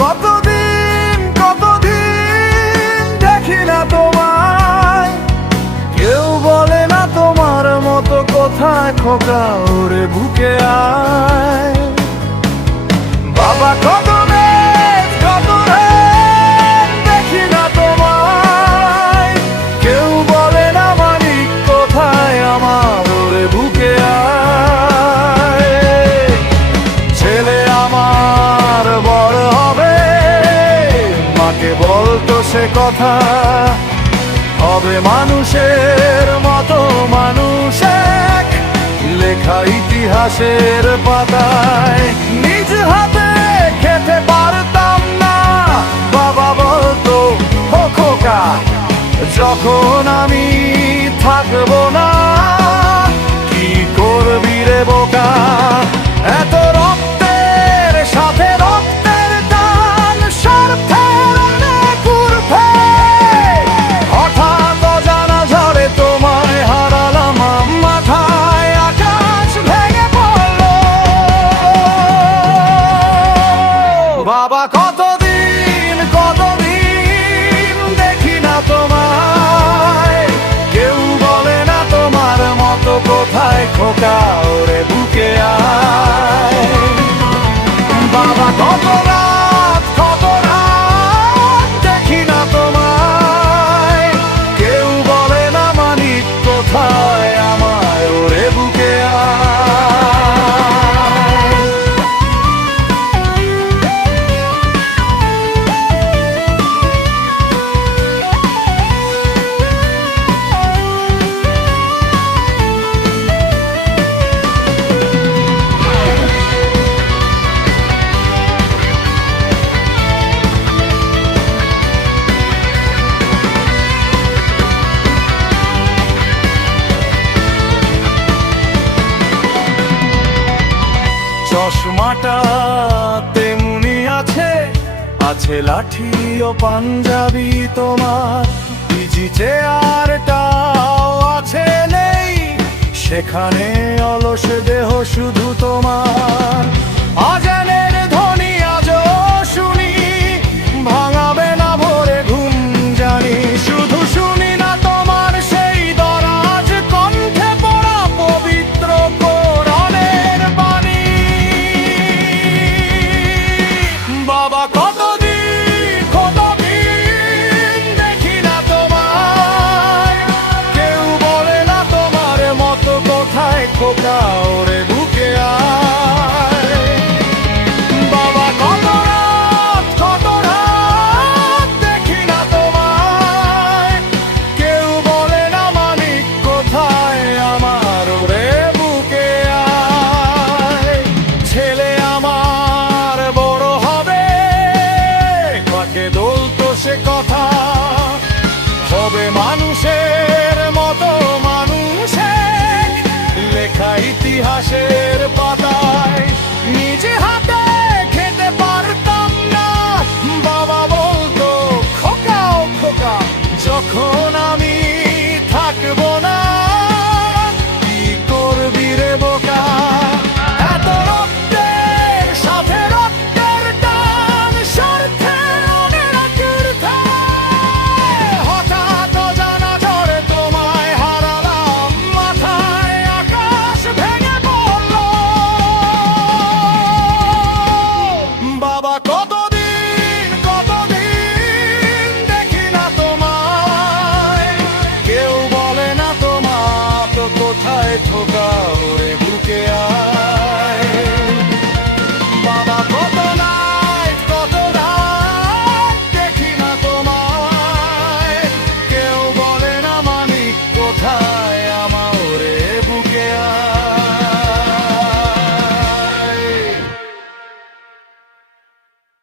কতদিন কতদিন দেখি না তোমায়, কেউ বলে না তোমার মতো কোথায় খোকা ওরে বুকে আয়। বাবা কত রাত কত রাত দেখি না তোমায়, কেউ বলে না মালিক কোথায় আমার ওরে বুকে আয়। ছেলে আমার বড় হবে, মাকে বলতো সে কথা, হবে মানুষের মতো মানুষ এক, লেখা ইতিহাসের পাতায়। নিজ হাতে খেতে পারতাম না, বাবা বলতো ও খোকা যখন আমি থাকবো না, কি করবি রে বোকা। এত রক্তের সাথে রক্তের টান, স্বার্থের অনেক ঊর্ধ্বে, হঠাৎ অজানা ঝড়ে তোমায় হারালাম, মাথায় আকাশ ভেঙে পড়লো। বাবা কতদিন কতদিন দেখি না তোমায়, কেউ বলে না তোমার মতো কোথায় খোকা ওরে বুকে আয়। বাবা কত রাত দেখি না তোমায়, কেউ বলে না মানিক কোথায় আমায় ওরে বুকে আয়। চশমাটা তেমনি আছে, আছে লাঠি ও পাঞ্জাবি তোমার, ইজি চেয়ারটাও আছে নেই, সেখানে অলস দেহ শুধু তোমার। আজানের ধ্বনি আজও শুনি, ভাঙাবে না ভোরে ঘুম জানি, শুধু শুনি না তোমার সেই দরাজ কণ্ঠে পড়া পবিত্র কোরআনের বাণী। বাবা কতদিন কতদিন দেখি না তোমায়, কেউ বলে না তোমার মতো কোথায় খোকা ওরে বুকে আয়। বাবা কত রাত দেখি না তোমায়, কেউ বলে না মানিক কোথায় আমার ওরে বুকে আয়। ছেলে আমার বড় হবে, কাকে বলতো সে কথা, হবে মানুষের মতো মানুষ এক, লেখা ইতিহাসের পাতায়। নিজে হাতে খেতে পারতাম না, বাবা বলতো খোকা ও খোকা যখন আমি থাকবো না, কি করবি রে বোকা। এত রক্তের সাথে রক্তের টান, স্বার্থের অনেক ঊর্ধ্বে, হঠাৎ অজানা ঝড়ে তোমায় হারালাম, মাথায় আকাশ ভেঙে পড়লো। বাবা কতদিন কতদিন দেখি না তোমায়, কেউ বলে না তোমার তো কোথায় খোকা ওরে বুকে আয়।